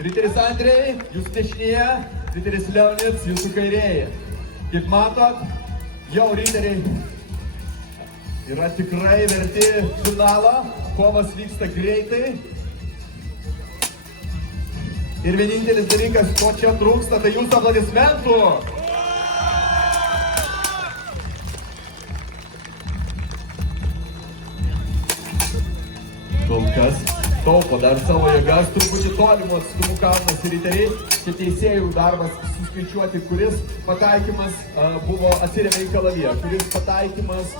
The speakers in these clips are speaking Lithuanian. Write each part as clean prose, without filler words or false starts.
Riteris Andrei, jūsų dešinėje, riteris Leonidas, jūsų kairėje. Kaip matot, jau riteriai yra tikrai verti finalo, kovas vyksta greitai. Ir vienintelis dalykas, ko čia trūksta, tai jūsų aplodismentų. Kol kas taupo dar savo jėgas, truputį tolimos atstumų kaunasi riteriai. Čia teisėjų darbas suskaičiuoti, kuris pataikymas buvo atsiremė į kalaviją, kuris pataikymas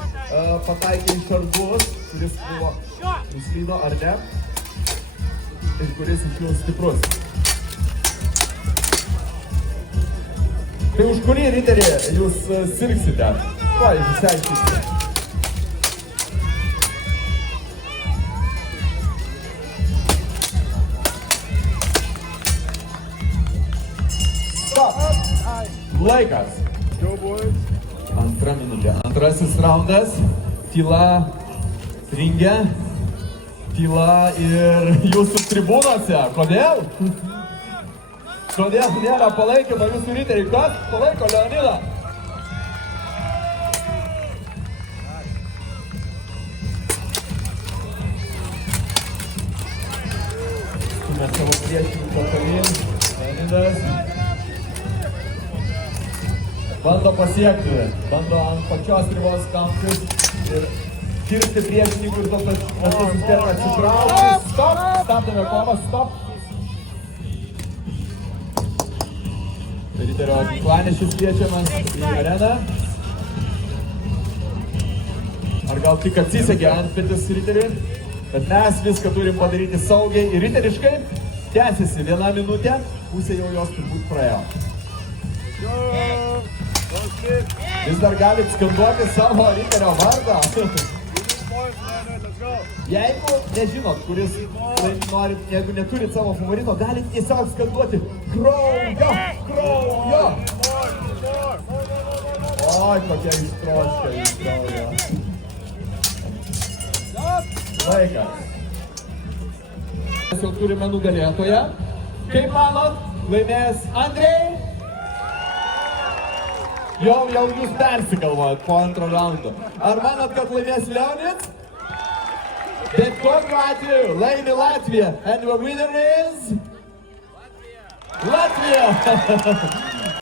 pataikė į šarvus, kuris buvo nuslydo ar ne, ir kuris iš jų stiprus. Tai už kurį riterį jūs sirgsite? Ko jūs išsiaiškinsite? Laikas. Antra minutė. Antrasis raundas. Tyla ringe. Tyla ir jūsų tribūnose. Kodėl? Kodėl nėra palaikymo jūsų riteriai? Kas palaiko Leonidą? Stumia savo priešininką tolyn. Leonidas bando pasiekti, bando ant pačios ribos kampus ir kirsti priešininkų ir to pačiu sistemą atsitraukti. Stop! Stabdome kovą, stop! Riterio ginklanešius kviečiamas į areną. Ar gal tik atsisegė antpetis riteriui? Bet mes viską turim padaryti saugiai ir riteriškai. Tęsiasi 1 minutė, pusė jau jos turbūt praėjo. Vis dar galit skanduoti savo riterio vardą. Jeigu nežinot, kuris norit, jeigu neturit savo favorito, galit tiesiog skanduoti kraujo, kraujo. Oi, kokia ištroška kraujo. Laikas. Mes jau turime nugalėtoją. Kaip manot, laimės Andrei? Jau jūs persigalvojat po antro raundo. Ar manot, kad laimės Leonidas? Bet kokiu atveju laimi Latvija. And the winner is... Latvija!